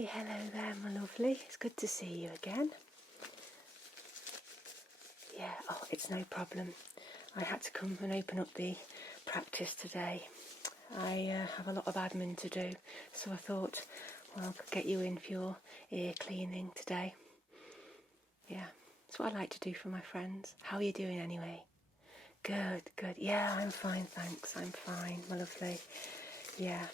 Hey, hello there, my lovely. It's good to see you again. Yeah, oh, it's no problem. I had to come and open up the practice today. I have a lot of admin to do, so I thought, well, I'll get you in for your ear cleaning today. Yeah, that's what I like to do for my friends. How are you doing anyway? Good, good. Yeah, I'm fine, thanks. I'm fine, my lovely. Yeah.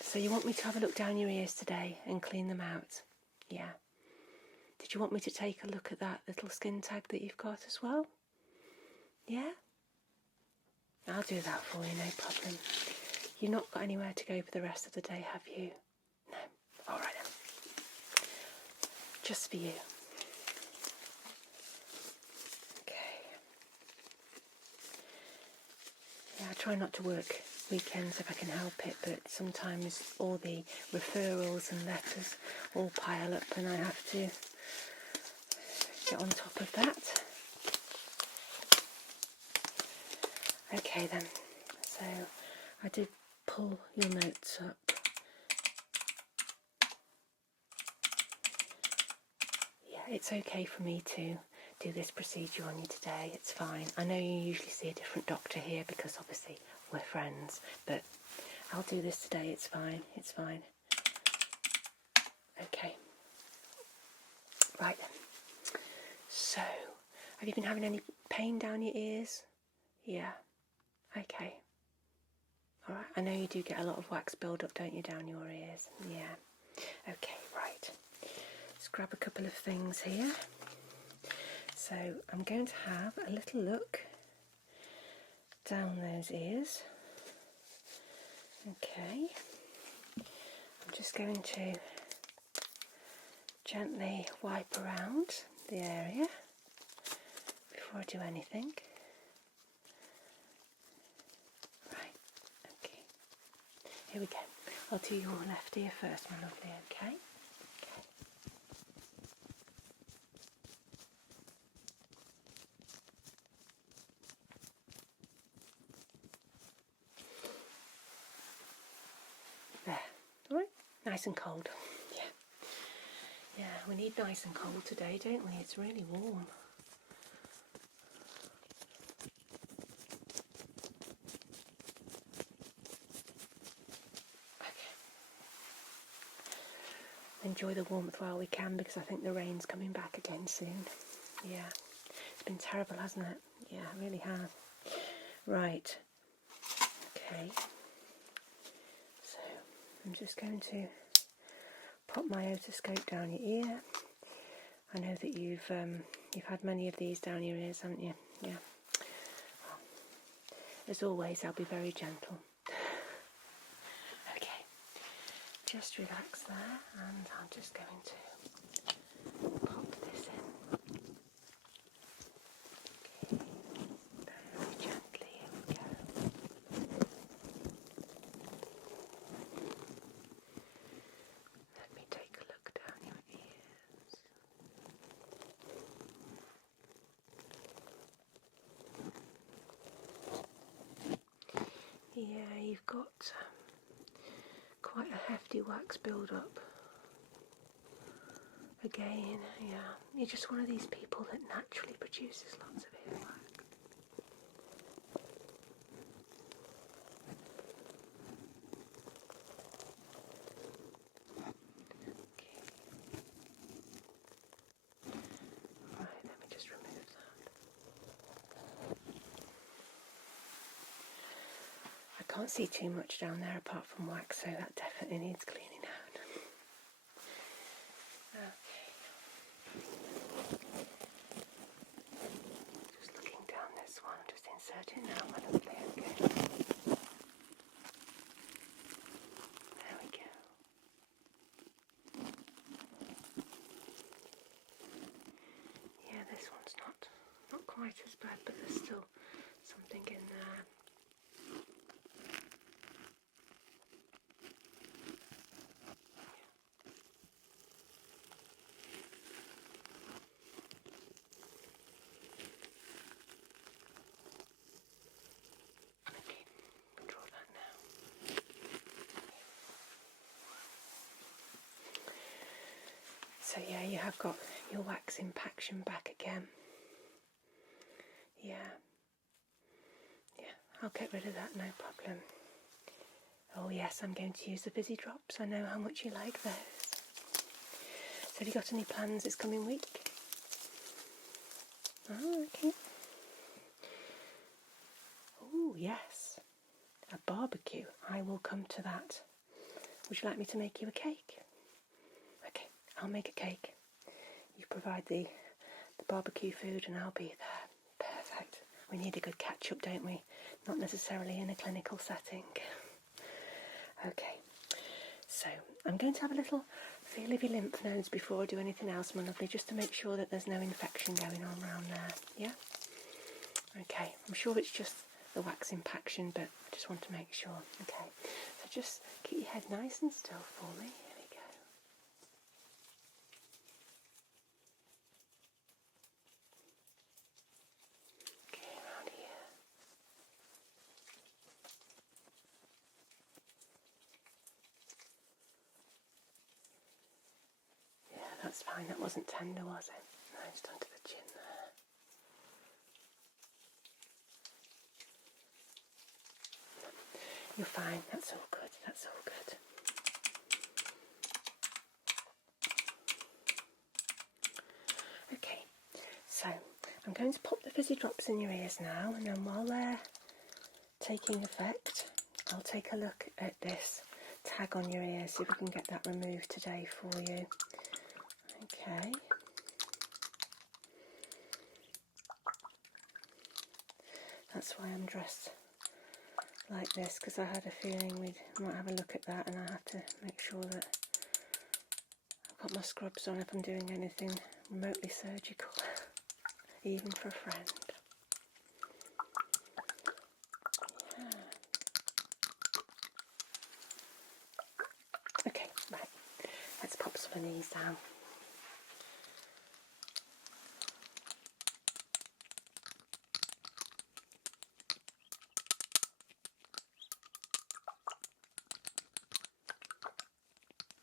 So you want me to have a look down your ears today and clean them out? Yeah. Did you want me to take a look at that little skin tag that you've got as well? Yeah? I'll do that for you, no problem. You've not got anywhere to go for the rest of the day, have you? No. All right then. Just for you. Okay. Yeah, I try not to work weekends if I can help it, but sometimes all the referrals and letters all pile up and I have to get on top of that. Okay then, so I did pull your notes up. Yeah, it's okay for me to do this procedure on you today, it's fine. I know you usually see a different doctor here because obviously we're friends, but I'll do this today, it's fine, it's fine. Okay. Right then. So, have you been having any pain down your ears? Yeah. Okay. Alright, I know you do get a lot of wax build-up, don't you, down your ears? Yeah. Okay, right. Let's grab a couple of things here. So, I'm going to have a little look down those ears. Okay. I'm just going to gently wipe around the area before I do anything. Right, okay. Here we go. I'll do your left ear first, my lovely, okay? There. Alright, nice and cold. Yeah. Yeah, we need nice and cold today, don't we? It's really warm. Enjoy the warmth while we can because I think the rain's coming back again soon. Yeah, it's been terrible, hasn't it? Yeah, it really has. Right, okay, so I'm just going to pop my otoscope down your ear. I know that you've had many of these down your ears, haven't you? Yeah. Well, as always, I'll be very gentle. Okay. Just relax there, and I'm just going to pop this in. Okay, very gently, here we go. Let me take a look down your ears. Yeah, you've got quite a hefty wax build-up. Again, yeah, you're just one of these people that naturally produces lots of earwax. Okay. Right, let me just remove that. I can't see too much down there apart from wax, so that definitely needs cleaning out. Just looking down this one, just insert it now, my lovely, okay. There we go. Yeah, this one's not quite as bad, but there's still something in there. Okay, draw that now. So yeah, you have got your wax impaction back again. Yeah. I'll get rid of that, no problem. Oh yes, I'm going to use the Fizzy drops. I know how much you like those. So have you got any plans this coming week? Oh, okay. Oh yes, a barbecue. I will come to that. Would you like me to make you a cake? Okay, I'll make a cake. You provide the barbecue food and I'll be there. Perfect. We need a good catch-up, don't we? Not necessarily in a clinical setting. Okay, so I'm going to have a little feel of your lymph nodes before I do anything else, my lovely, just to make sure that there's no infection going on around there, yeah? Okay, I'm sure it's just the wax impaction, but I just want to make sure. Okay, so just keep your head nice and still for me. Here we go. Okay, around here. Yeah, that's fine. That wasn't tender, was it? No, just under the chin there. You're fine. That's all good. That's all good. Okay, so I'm going to pop the Fizzy drops in your ears now, and then while they're taking effect, I'll take a look at this tag on your ear, see if we can get that removed today for you. Okay. That's why I'm dressed like this, because I had a feeling we might have a look at that, and I have to make sure that I've got my scrubs on if I'm doing anything remotely surgical, even for a friend. Yeah. Okay, right, let's pop some of these down.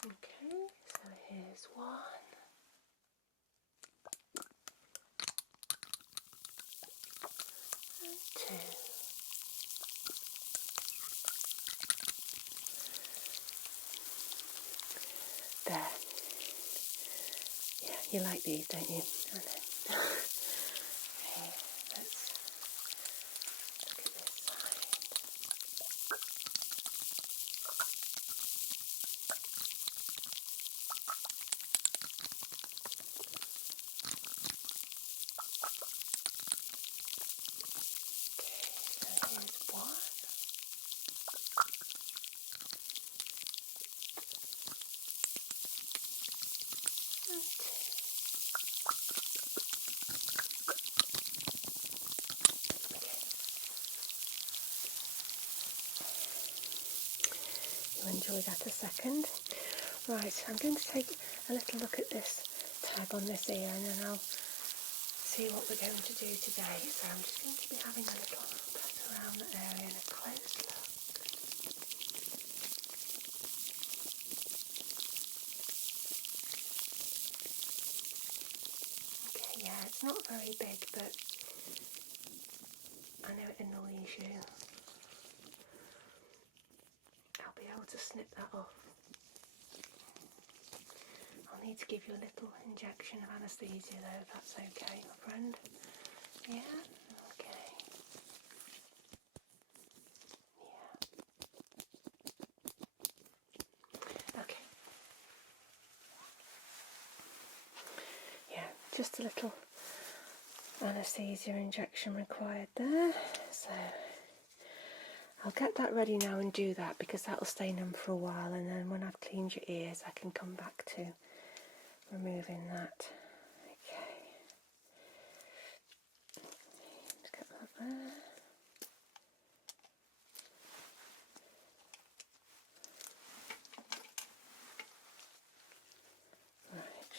Okay, so here's one. And two. There. Yeah, you like these, don't you? I know. Okay, let's look at this side. Okay, so here's one. And two. You enjoy that a second. Right, I'm going to take a little look at this tag on this ear, and then I'll see what we're going to do today. So I'm just going to be having a little pat around the area and a close look. Okay, yeah, it's not very big, but I know it annoys you. I'll be able to snip that off. I'll need to give you a little injection of anaesthesia though, if that's okay, my friend. Yeah? Okay. Yeah. Okay. Yeah, just a little anaesthesia injection required there. So I'll get that ready now and do that, because that'll stay numb for a while, and then when I've cleaned your ears I can come back to removing that. Okay. Just get that there. Right.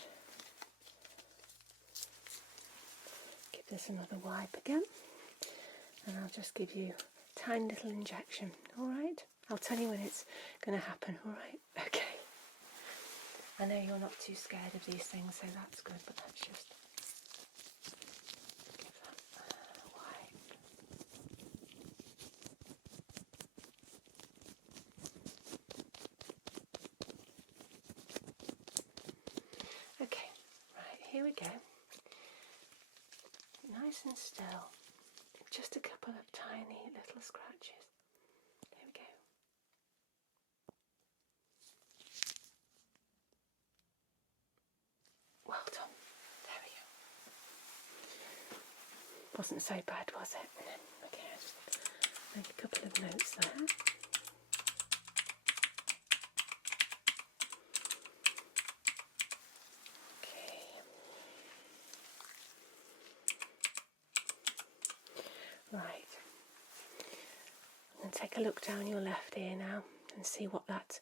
Give this another wipe again, and I'll just give you a tiny little injection, alright? I'll tell you when it's going to happen, alright? Okay. I know you're not too scared of these things, so that's good, but let's just give that a wipe. Okay, right, here we go. Nice and still. Just a couple of tiny little scratches. Here we go. Well done. There we go. Wasn't so bad, was it? Okay, I'll just make a couple of notes there. Okay. Right. And take a look down your left ear now and see what that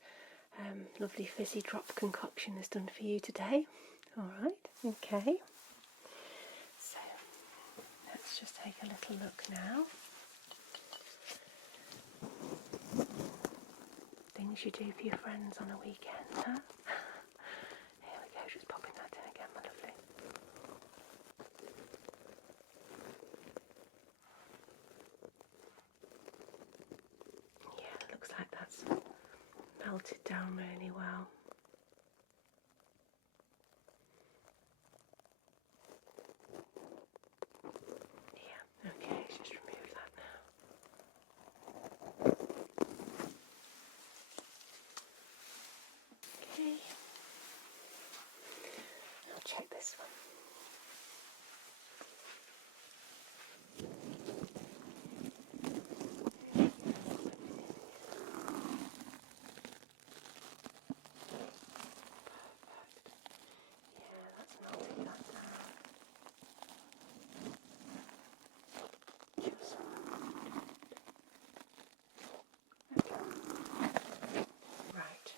lovely fizzy drop concoction has done for you today. Alright, okay. So let's just take a little look now. Things you do for your friends on a weekend, huh? Here we go, just popping that in again, my lovely. Yeah, it looks like that's melted down really well. Yeah, okay, let's just remove that now. Okay, I'll check this one. Yeah, that's melted that down. Just okay. Right.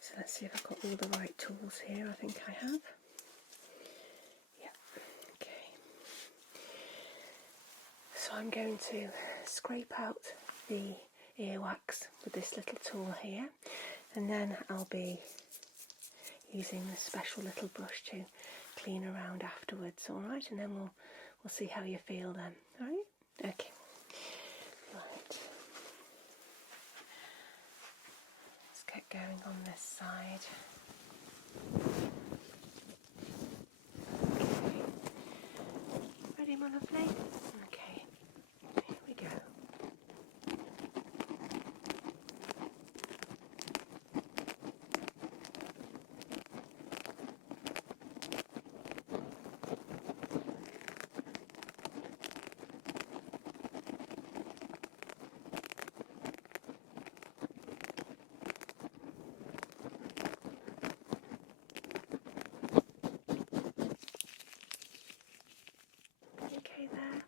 So let's see if I've got all the right tools here. I think I have. Yeah. Okay. So I'm going to scrape out the earwax with this little tool here, and then I'll be using this special little brush to clean around afterwards. All right, and then we'll see how you feel then. All right. Okay. Right. Let's get going on this side. Okay. Ready, my lovely? Okay. Here we go. Okay there.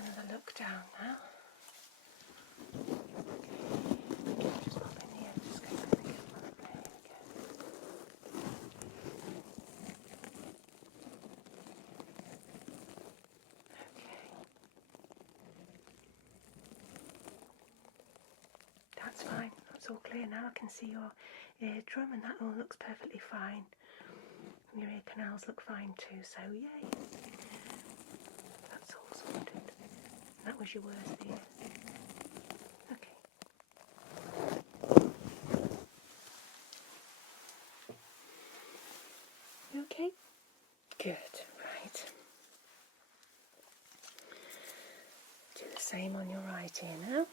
another look down now. Okay, just pop in the otoscope and again while I'm playing again. Okay. That's fine, that's all clear now. I can see your eardrum and that all looks perfectly fine. And your ear canals look fine too, so yay! That's all sorted. That was your worst ear. Okay. You okay? Good, right. Do the same on your right ear now.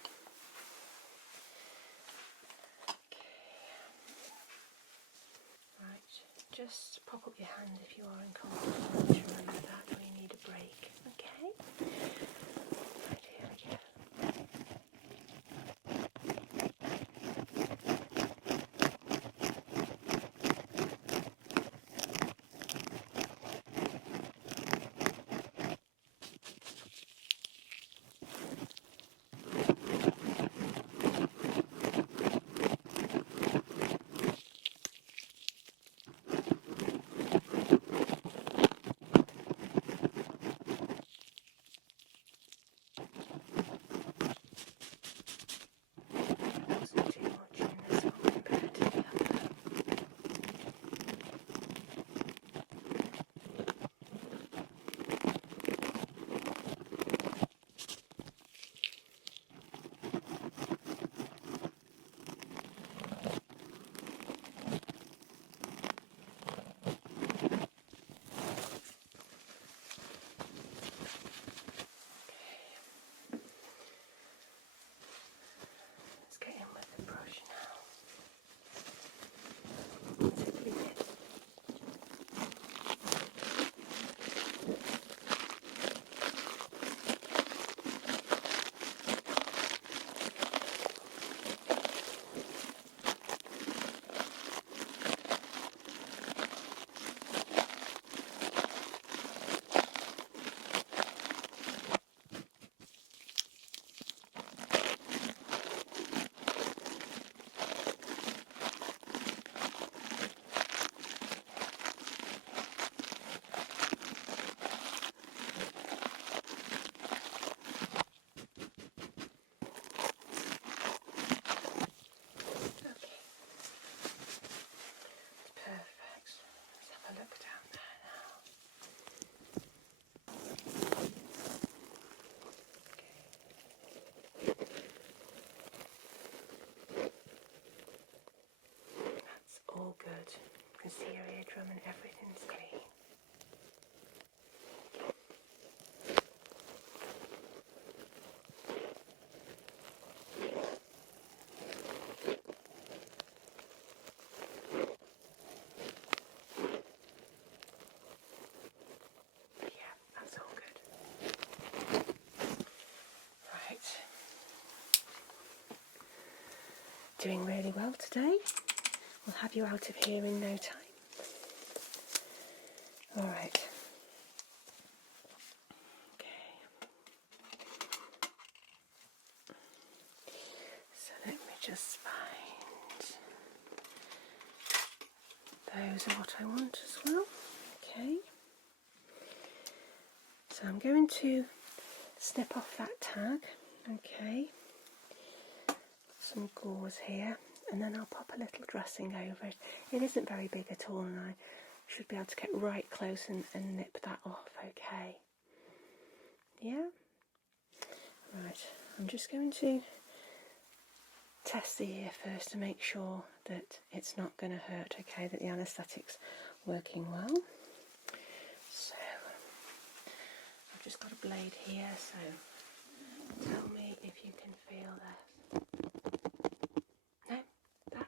Right, just pop up your hand if you are incontinent. Remember that, or you need a break. Okay? Right, here we go. Wasn't too much in this one compared to the other. Let's get in with the brush now. Tickly bit. Okay. Perfect. Let's have a look down there now. That's all good. You can see your eardrum and everything's clean. Yeah, that's all good. Right. Doing really well today. We'll have you out of here in no time. Alright. Okay. So let me just find those are what I want as well. Okay. So I'm going to snip off that tag. Okay. Some gauze here, and then I'll pop a little dressing over it. It isn't very big at all, and I should be able to get right close and nip that off. Okay. Yeah. Right. I'm just going to test the ear first to make sure that it's not going to hurt. Okay, that the anaesthetic's working well. So I've just got a blade here, so tell me if you can feel this. No? That?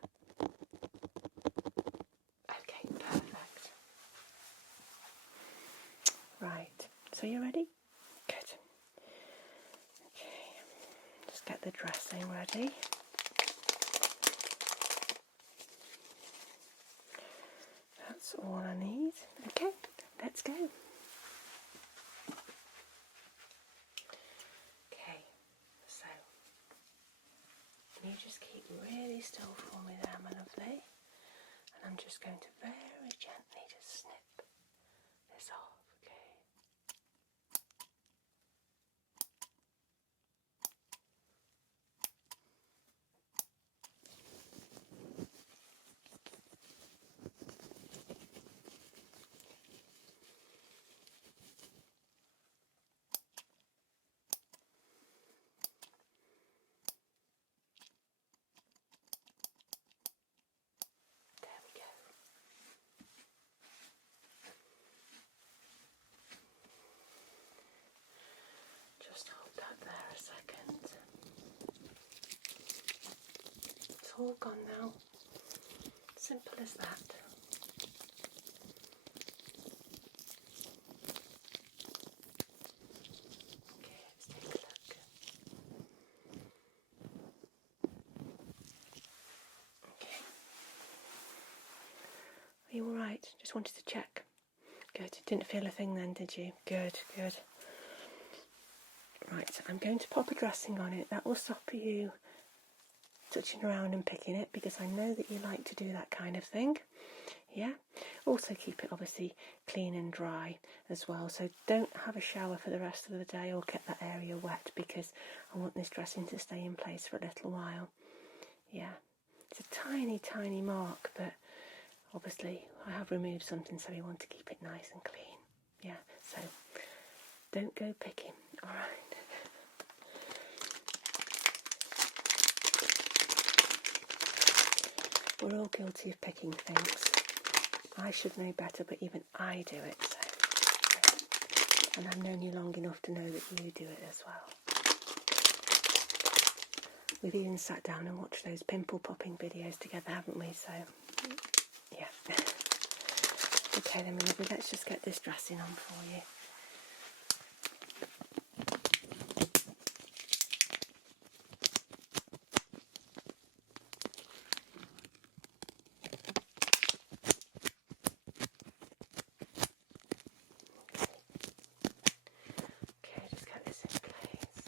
Okay, perfect. Right, so you ready? Good. Okay, just get the dressing ready. That's all I need. Okay, let's go. you just keep really still for me there, my lovely. And I'm just going to very gently just snip this off, okay? There we go. Just hold that there a second. It's all gone now. Simple as that. Okay, let's take a look. Okay. Are you alright? Just wanted to check. Good. Didn't feel a thing then, did you? Good, good. Right, I'm going to pop a dressing on it. That will stop you touching around and picking it, because I know that you like to do that kind of thing. Yeah. Also keep it obviously clean and dry as well. So don't have a shower for the rest of the day or get that area wet, because I want this dressing to stay in place for a little while. Yeah. It's a tiny, tiny mark, but obviously I have removed something, so we want to keep it nice and clean. Yeah. So don't go picking. All right. We're all guilty of picking things. I should know better, but even I do it. So. And I've known you long enough to know that you do it as well. We've even sat down and watched those pimple popping videos together, haven't we? So, yeah. Okay then, my lovely, let's just get this dressing on for you. Okay, just get this in place.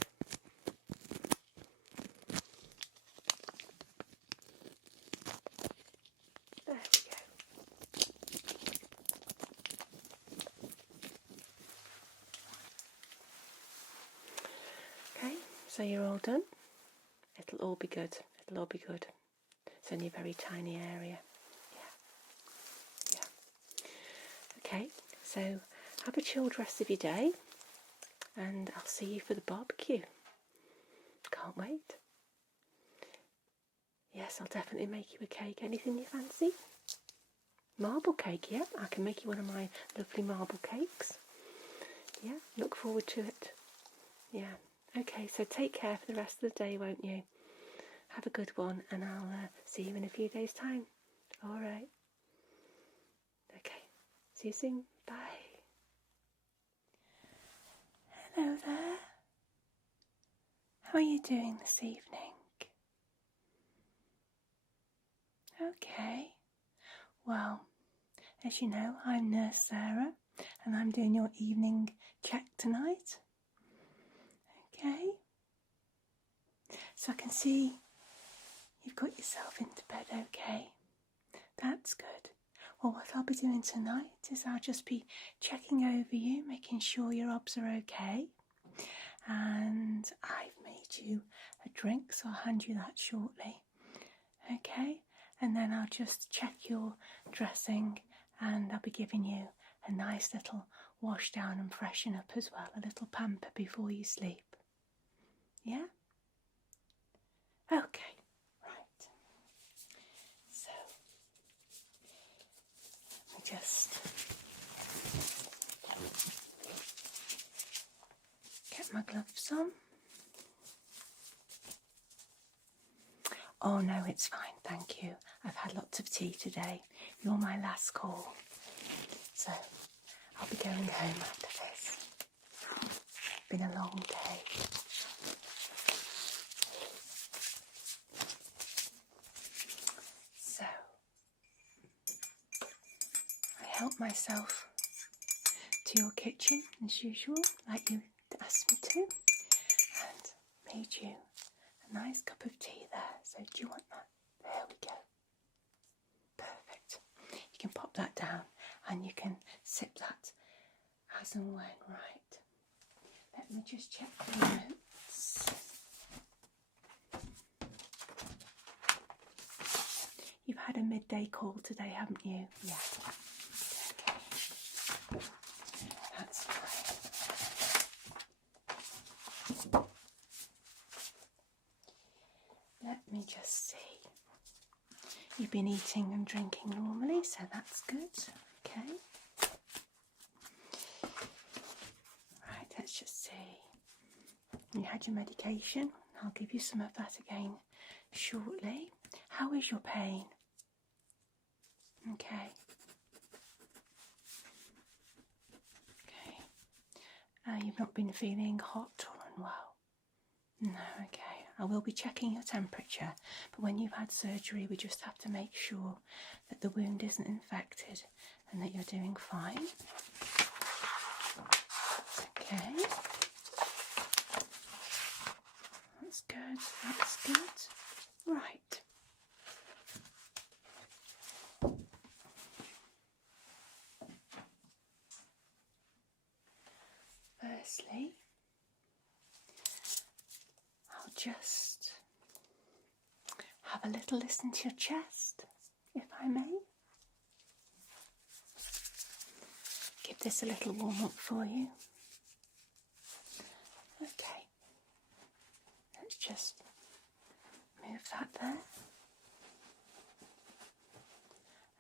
There we go. Okay, so you're all done. It'll all be good. It'll all be good. It's only a very tiny area. Yeah. Okay, so have a chilled rest of your day, and I'll see you for the barbecue. Can't wait. Yes, I'll definitely make you a cake. Anything you fancy? Marble cake, yeah. I can make you one of my lovely marble cakes. Yeah, look forward to it. Yeah. Okay, so take care for the rest of the day, won't you? Have a good one, and I'll see you in a few days' time. All right. Okay. See you soon. Bye. Hello there. How are you doing this evening? Okay. Well, as you know, I'm Nurse Sarah, and I'm doing your evening check tonight. Okay. So I can see you've got yourself into bed okay. That's good. Well, what I'll be doing tonight is I'll just be checking over you, making sure your obs are okay. And I've made you a drink, so I'll hand you that shortly. Okay? And then I'll just check your dressing, and I'll be giving you a nice little wash down and freshen up as well, a little pamper before you sleep. Yeah? Okay, right. So, let me just get my gloves on. Oh no, it's fine, thank you. I've had lots of tea today. You're my last call. So, I'll be going home after this. Been a long day. So, I helped myself to your kitchen as usual, like you asked me to, and made you a nice cup of tea there. So do you want that? There we go. Perfect. You can pop that down and you can sip that as and when. Right. Let me just check the notes. You've had a midday call today, haven't you? Yeah. Okay. That's fine. Let me just see. You've been eating and drinking normally, so that's good. Okay. Right, let's just see. You had your medication. I'll give you some of that again shortly. How is your pain? Okay. Okay. You've not been feeling hot or unwell? No, okay. I will be checking your temperature, but when you've had surgery, we just have to make sure that the wound isn't infected and that you're doing fine. Okay. That's good. That's good. Right. Firstly, I'll just have a little listen to your chest, if I may. Give this a little warm up for you. Okay. Let's just move that there.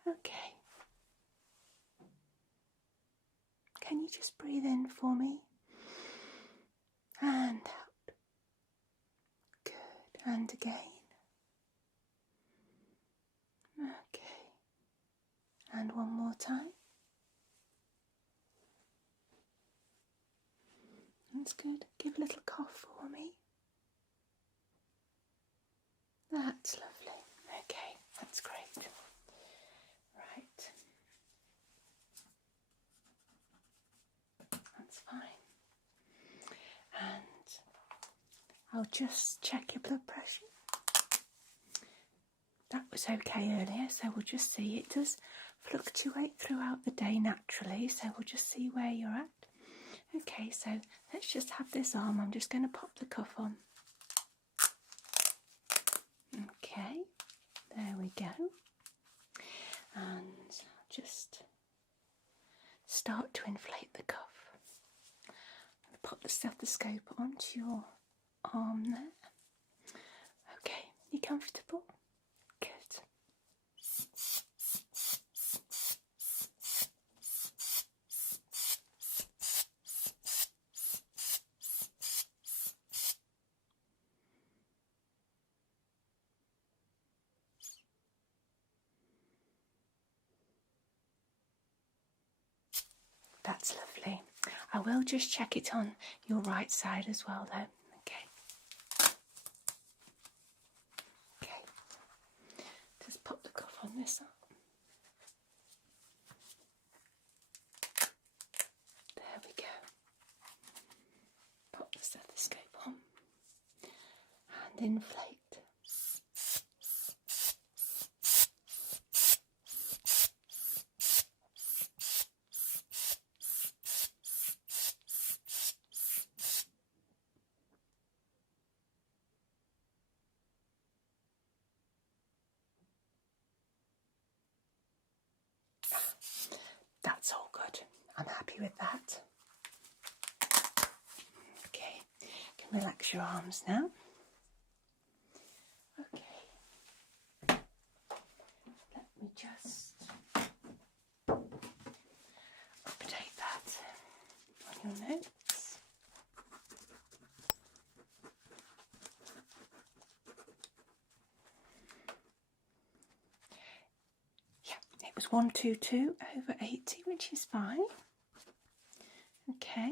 Okay. Can you just breathe in for me? And out. Good. And again. Okay. And one more time. That's good. Give a little cough for me. That's lovely. Okay, that's great. Right. That's fine. And I'll just check your blood pressure. That was okay earlier, so we'll just see. It does fluctuate throughout the day naturally, so we'll just see where you're at. Okay, so let's just have this arm. I'm just going to pop the cuff on. Okay, there we go. And just start to inflate the cuff. I'm going to pop the stethoscope onto your arm there. Okay, you comfortable? Good. That's lovely. I will just check it on your right side as well though. Okay. Okay. Just pop the cuff on this arm. There we go. Pop the stethoscope on and inflate. That's all good. I'm happy with that. Okay, you can relax your arms now. Okay, let me just update that on your notes. Yeah, it was 122 over 80, which is fine. Okay.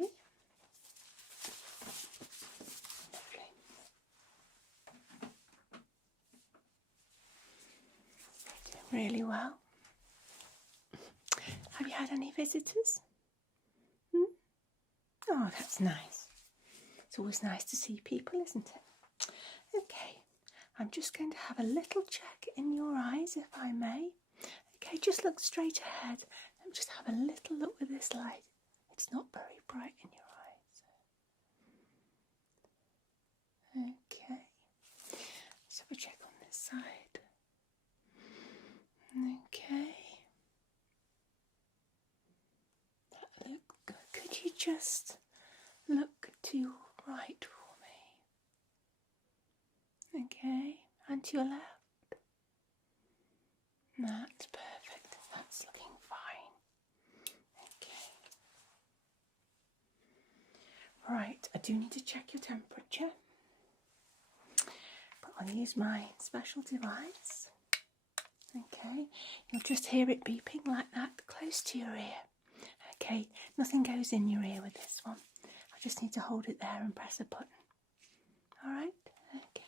Lovely. Doing really well. Have you had any visitors? Oh, that's nice. It's always nice to see people, isn't it? Okay. I'm just going to have a little check in your eyes, if I may. Okay, just look straight ahead and just have a little look with this light. It's not very bright in your eyes. Okay, let's have a check on this side. Okay, that looks good. Could you just look to your right for me? Okay, and to your left. That's perfect. That's looking fine. Okay. Right, I do need to check your temperature. But I'll use my special device. Okay, you'll just hear it beeping like that close to your ear. Okay, nothing goes in your ear with this one. I just need to hold it there and press a button. Alright? Okay.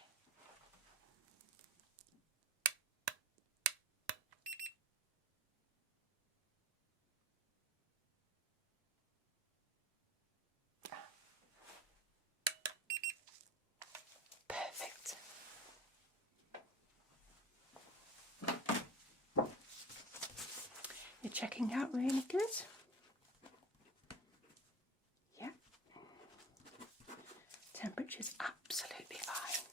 Perfect. You're checking out really good. Yeah. Temperature's absolutely fine.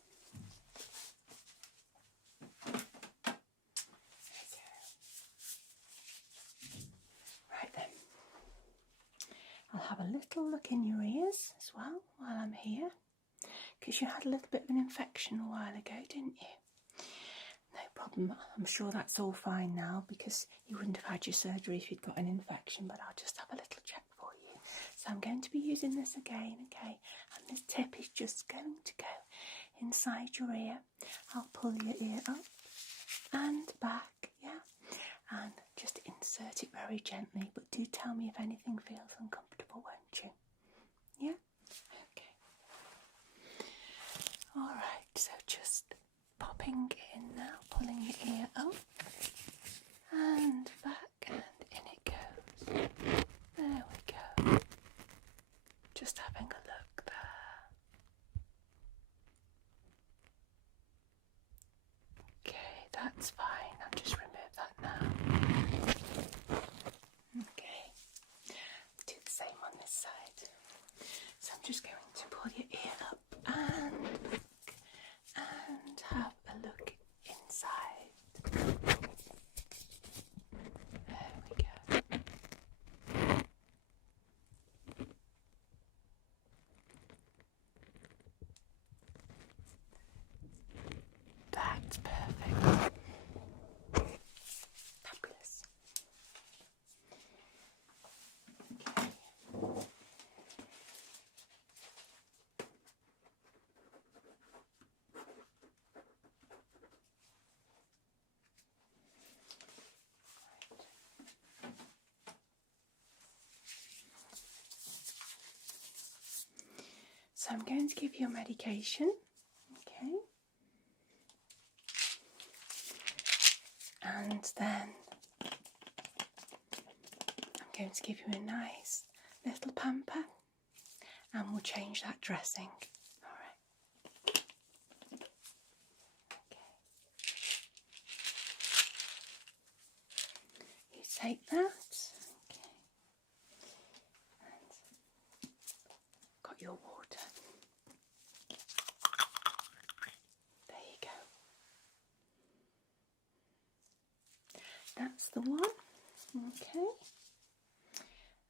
Right then. I'll have a little look in your ears as well while I'm here. Because you had a little bit of an infection a while ago, didn't you? No problem. I'm sure that's all fine now because you wouldn't have had your surgery if you'd got an infection, but I'll just have a little check for you. So I'm going to be using this again, okay? And this tip is just going to go inside your ear. I'll pull your ear up and back, yeah? And just insert it very gently, but do tell me if anything feels uncomfortable, won't you? Yeah? Okay. Alright, so just popping in now, pulling your ear up and back, and in it goes. There we go. Just having a look there. Okay, that's fine. I'll just remove that now. Okay, do the same on this side. So I'm just going to pull your ear up and have a look inside. There we go. That's perfect. Fabulous. Okay. So I'm going to give you a medication, okay? And then I'm going to give you a nice little pamper and we'll change that dressing. Alright. Okay. You take that. Okay. And got your water. There you go. That's the one. Okay.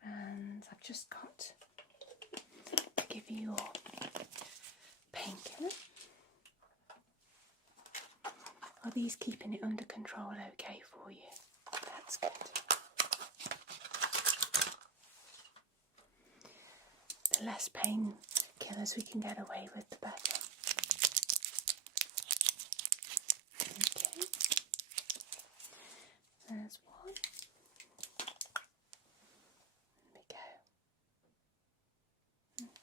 And I've just got to give you your painkiller. Are these keeping it under control okay for you? That's good. The less painkillers we can get away with, the better. Okay. There's one. There we go.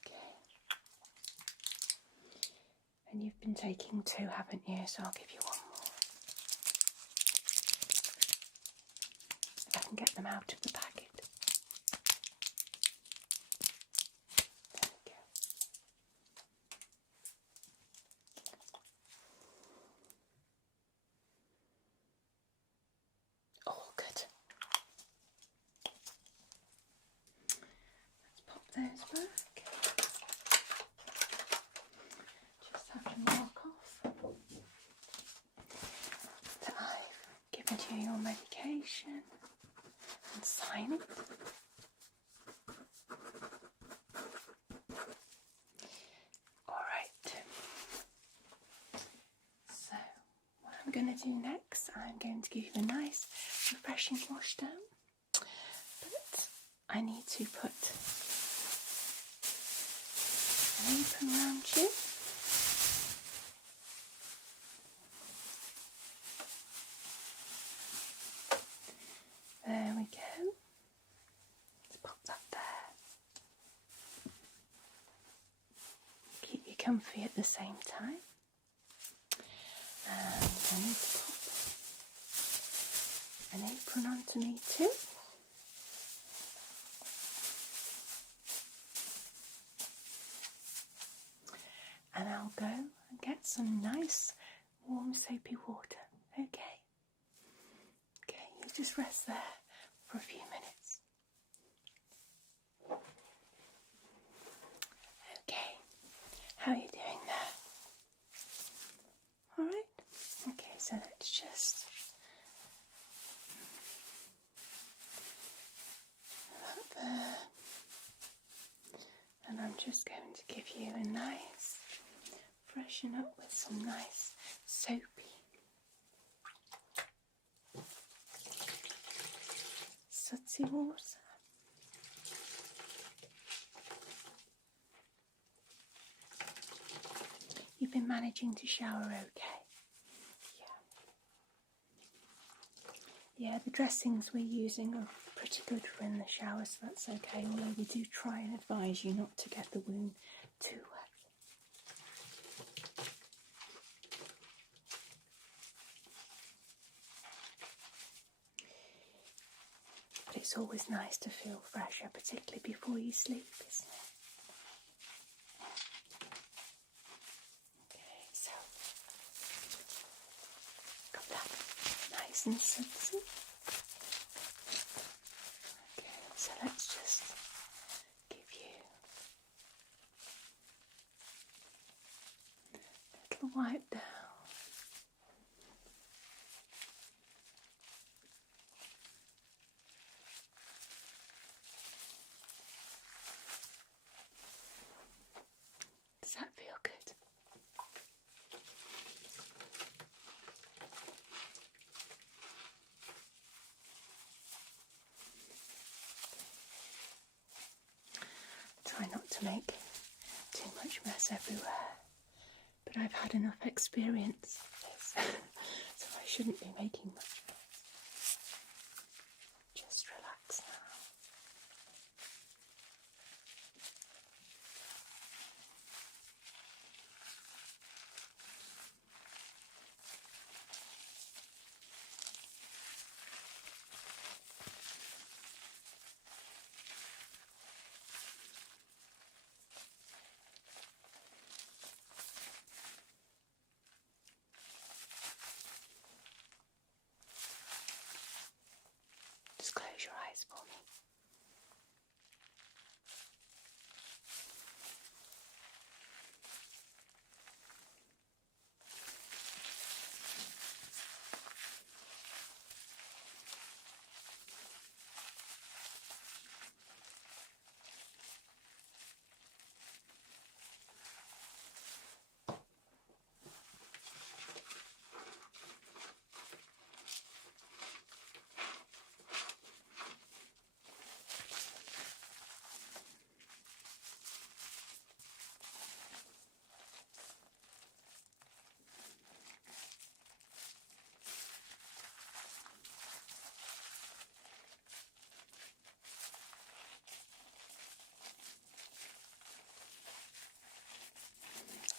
Okay. And you've been taking two, haven't you? So I'll give you one more. If I can get them out of the packet. There we go. goes back. Just have to mark off that I've given you your medication and sign it. Alright, so what I'm going to do next, I'm going to give you a nice refreshing wash down, but I need to put an apron around you. There we go. Let's pop that there. Keep you comfy at the same time. And I need to pop an apron onto me too. And I'll go and get some nice warm soapy water. Okay? Okay, you just rest there for a few minutes. Okay, how are you doing there? Alright? Okay, so let's just that there. And I'm just going to give you a nice freshen up with some nice soapy sudsy water. You've been managing to shower okay? Yeah, the dressings we're using are pretty good for in the shower, so that's okay, although we do try and advise you not to get the wound too wet. But it's always nice to feel fresher, particularly before you sleep, isn't it? Okay, so got that nice and sudsy. Okay, so let's just give you a little wipe down. Does that feel good? Try not to make too much mess everywhere, but I've had enough experience of this, so I shouldn't be making much mess. Just relax now. Just close your eyes for me.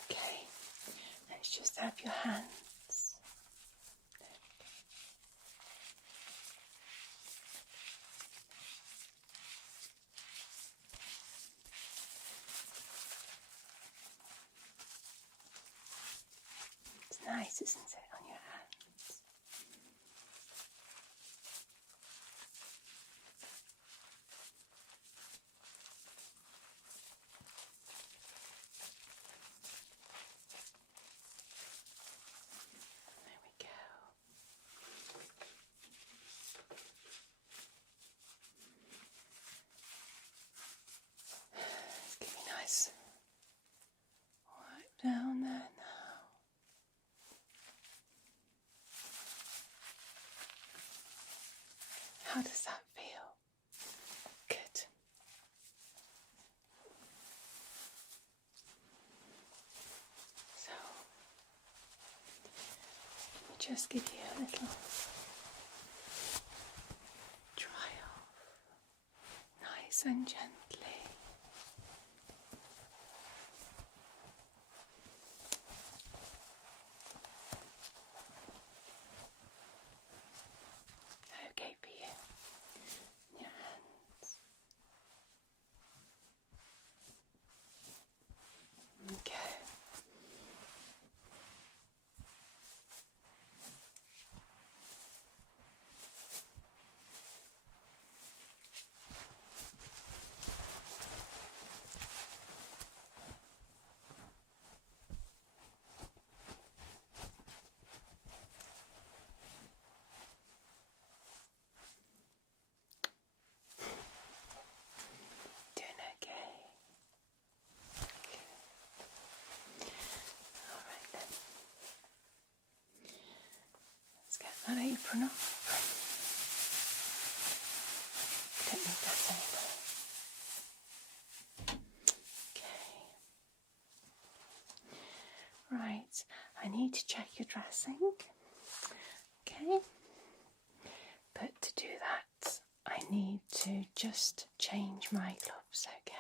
Okay, let's just have your hands. It's nice, isn't it, on your hands? just give you a little dry off, nice and gently. Okay for you. Your hands. Okay. Doing okay. Alright then. Let's get that apron off. Don't need that anymore. Okay. Right, I need to check your dressing. Okay. But to do that, I need to just change my gloves, okay?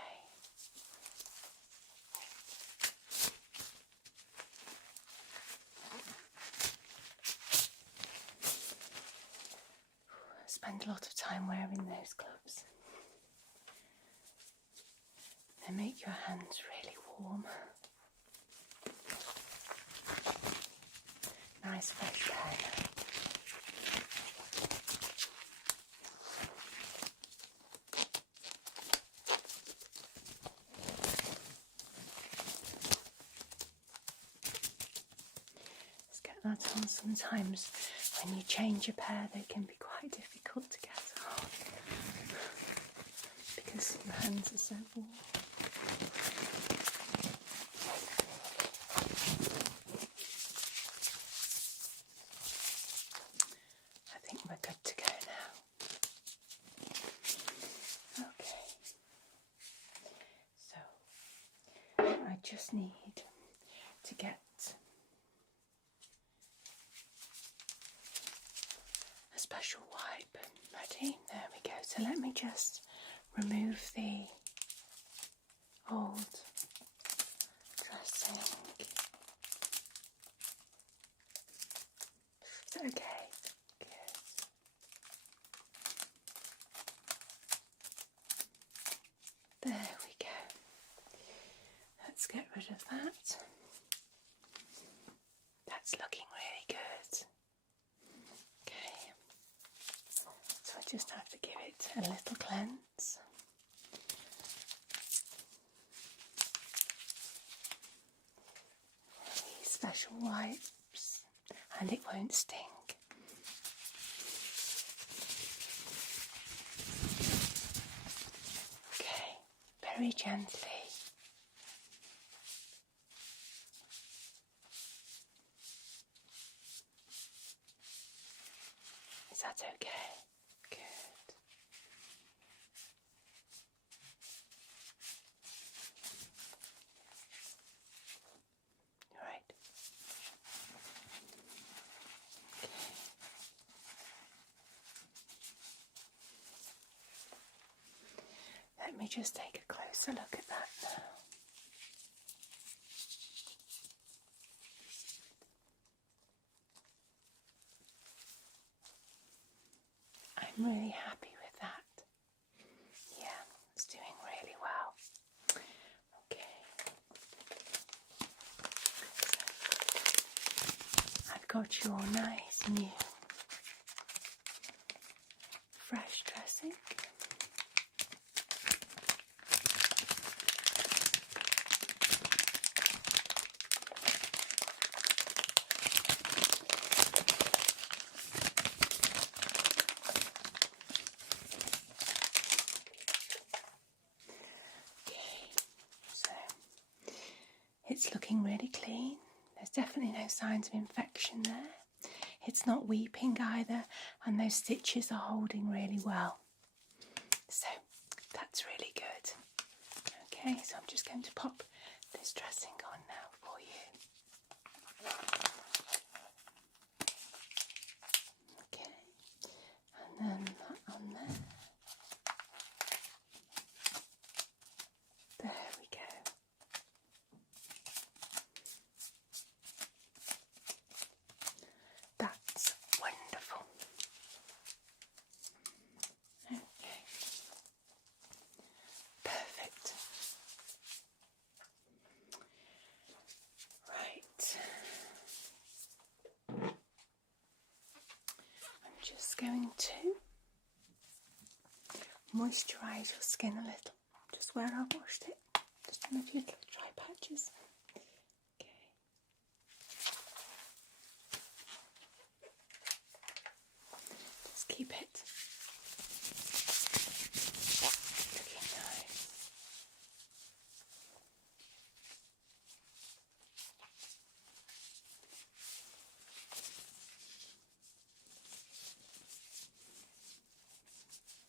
I spend a lot of time wearing those gloves. They make your hands really warm. Nice fresh pen. That on. Sometimes when you change a pair they can be quite difficult to get on because your hands are so warm. I think we're good to go now. Okay, so I just need to get a special wipe ready. There we go. So let me just remove the old dressing. Okay, good. There we go. Let's get rid of that. That's looking really good. Okay, so I just have to give it a little cleanse. These special wipes, and it won't sting. Okay, very gently. Is that okay? Good. Right. Okay. Let me just take a closer look at that now. I'm really happy with that. Yeah, it's doing really well. Okay. So I've got your nice new fresh dressing. It's looking really clean. There's definitely no signs of infection there. It's not weeping either, and those stitches are holding really well. So that's really good. Okay, so I'm just going to pop this dressing on now for you. just going to moisturise your skin a little, just where I washed it, just on a few little dry patches. Okay. Just keep it looking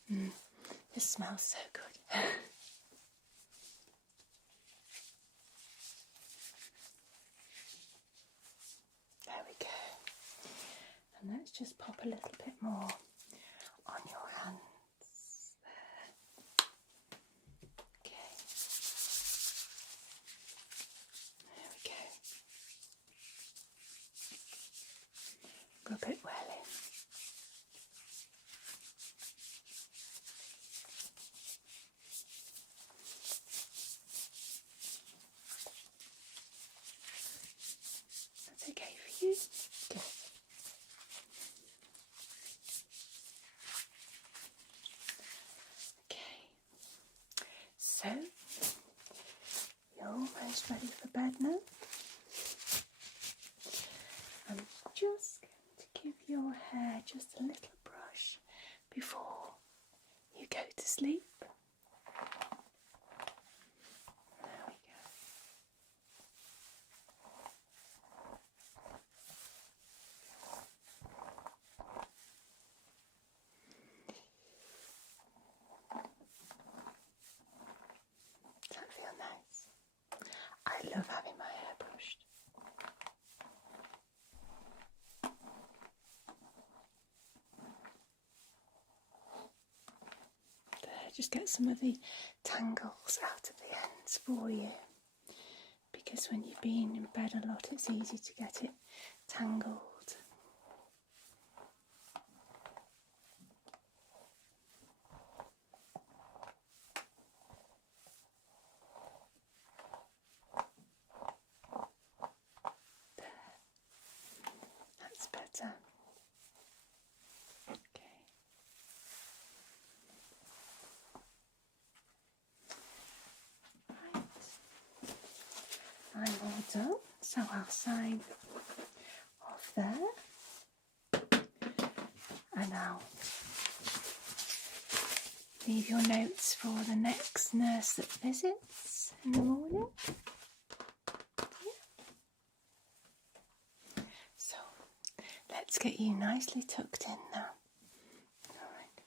nice. This smells so good. There we go. And let's just pop a little bit more on your hands. There. Okay. There we go. Rub it well in. Okay for you? Good. Okay. So, you're almost ready for bed now. I'm just going to give your hair just a little brush before you go to sleep. There we go. Does that feel nice? I love having my hair brushed. There, just get some of the tangles out of the ends for you. Because when you've been in bed a lot, it's easy to get it tangled. That's better. Okay. Right. I'm all done, so I'll sign off there. And I'll leave your notes for the next nurse that visits in the morning. So let's get you nicely tucked in now. Alright.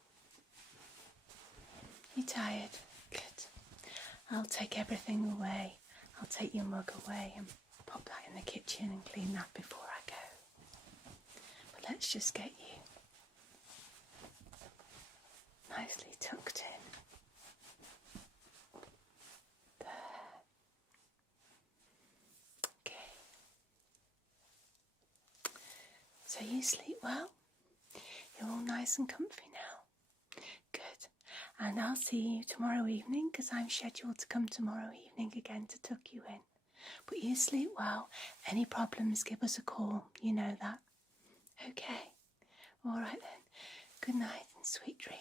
You tired? Good. I'll take everything away. I'll take your mug away and pop that in the kitchen and clean that before I go. But let's just get you nicely tucked in. There. Okay. So you sleep well? You're all nice and comfy now? Good. And I'll see you tomorrow evening because I'm scheduled to come tomorrow evening again to tuck you in. But you sleep well. Any problems, give us a call. You know that. Okay. All right then. Good night and sweet dreams.